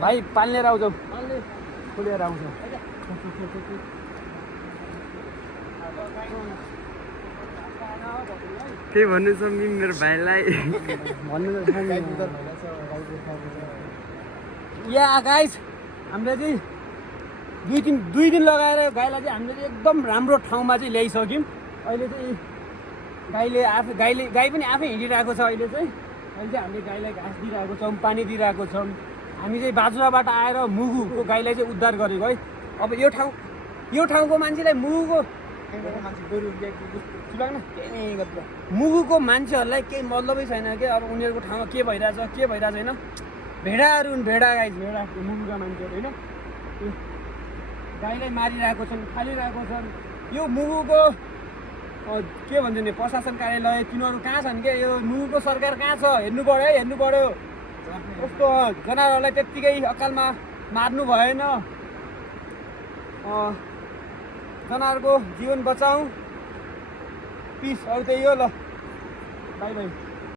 भाइ पाल्नेर आउँछौ खुलेर आउँछौ के भन्नु छ मेरो भाइलाई भन्नु त या गाइस हामीले चाहिँ दुई दिन लगाएर गाईलाई चाहिँ हामीले चाहिँ एकदम राम्रो ठाउँमा चाहिँ ल्याइसक्यौँ। अहिले चाहिँ गाई पनि आफै हिँडिरहेको छ। अहिले चाहिँ हामीले गाईलाई घाँस दिइरहेको छौँ, पानी दिइरहेको छौँ। हामी चाहिँ बाजुराबाट आएर मुगुको गाईलाई चाहिँ उद्धार गरेको है। अब यो ठाउँको मान्छेलाई मुगुको मान्छेहरूलाई केही मतलबै छैन कि अब उनीहरूको ठाउँमा के भइरहेछ होइन। भेडाहरू हुन्, भेडा गाई, भेडा मुगुका मान्छेहरू होइन। गाईलाई मारिरहेको छन्, फालिरहेको छन्। यो मुगुको के भन्छ नि प्रशासन कार्यालय तिनीहरू कहाँ छन् के? यो मुगुको सरकार कहाँ छ? हेर्नु पर्यो। कस्तो जनावरहरूलाई त्यत्तिकै अकालमा मार्नु भएन। जनावरको जीवन बचाऊ। पिस। अरू त्यही हो ल, बाई बाई।